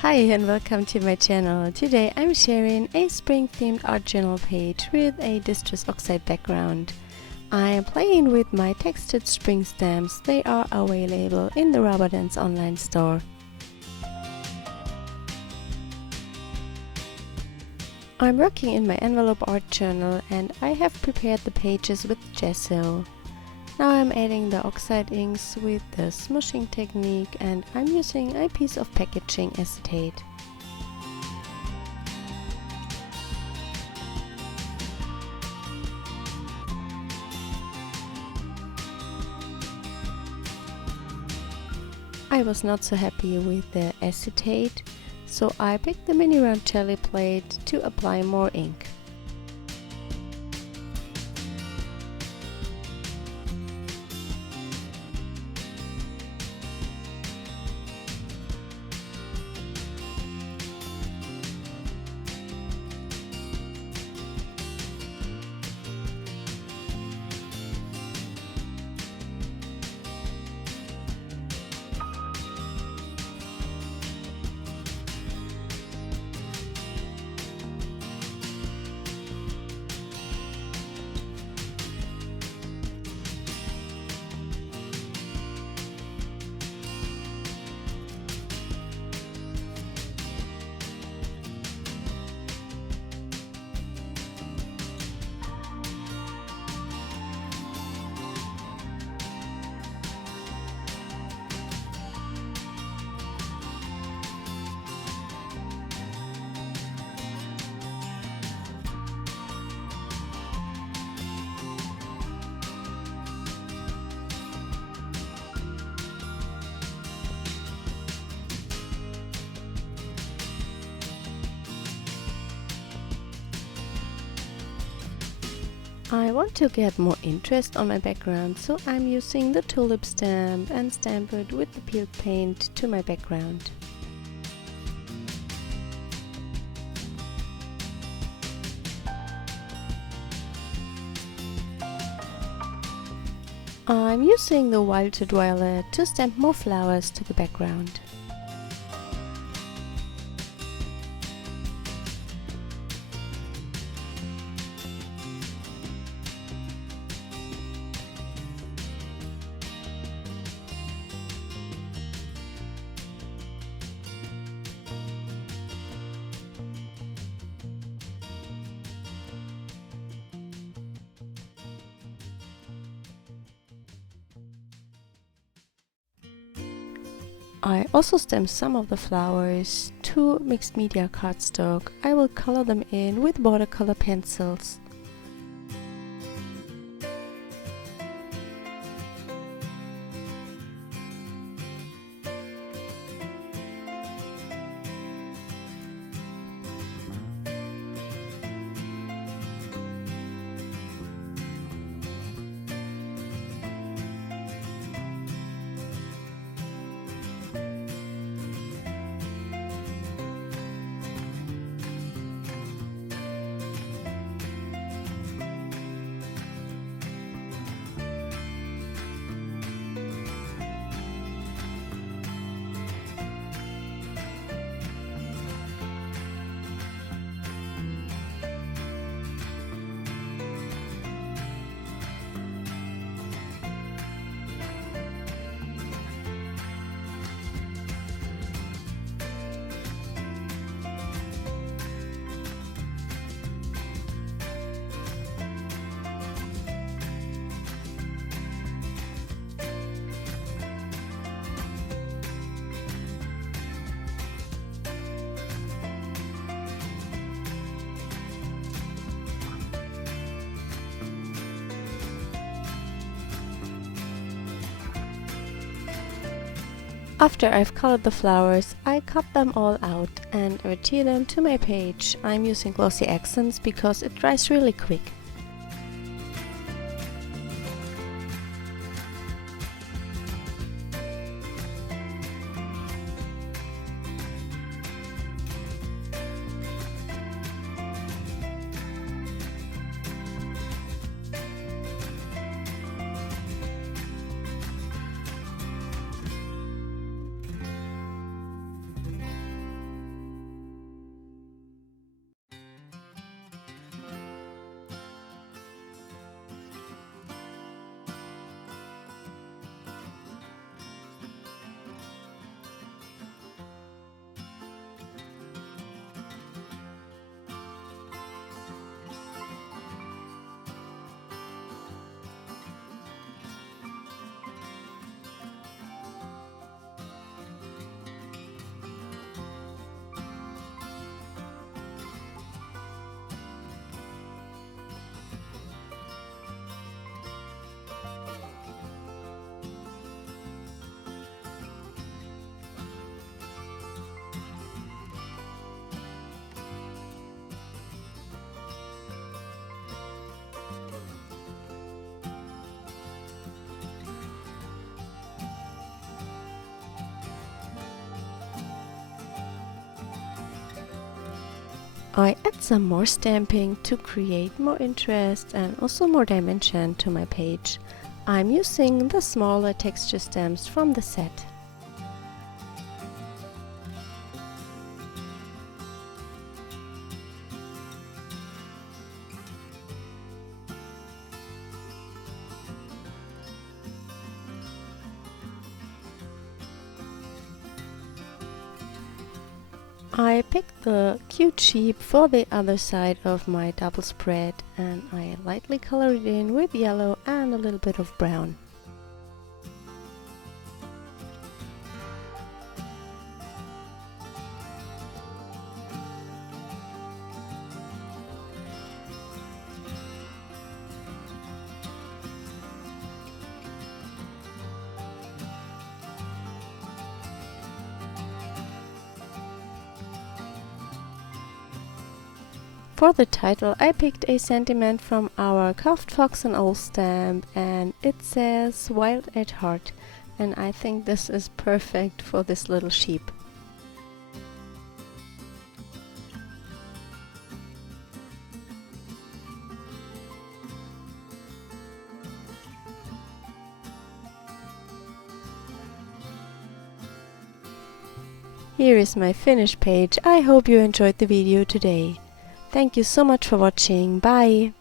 Hi and welcome to my channel. Today I'm sharing a spring themed art journal page with a Distress Oxide background. I am playing with my textured spring stamps. They are available in the Rubber Dance online store. I'm working in my envelope art journal and I have prepared the pages with gesso. Now I'm adding the oxide inks with the smooshing technique and I'm using a piece of packaging acetate. I was not so happy with the acetate, so I picked the mini round jelly plate to apply more ink. I want to get more interest on my background, so I'm using the tulip stamp and stamp it with the peeled paint to my background. I'm using the wilted violet to stamp more flowers to the background. I also stamped some of the flowers to mixed media cardstock. I will color them in with watercolor pencils. After I've colored the flowers, I cut them all out and adhere them to my page. I'm using glossy accents because it dries really quick. I add some more stamping to create more interest and also more dimension to my page. I'm using the smaller texture stamps from the set. I picked the cute sheep for the other side of my double spread and I lightly color it in with yellow and a little bit of brown. For the title I picked a sentiment from our Carved Fox and Owl stamp and it says "Wild at Heart", and I think this is perfect for this little sheep. Here is my finished page. I hope you enjoyed the video today. Thank you so much for watching. Bye!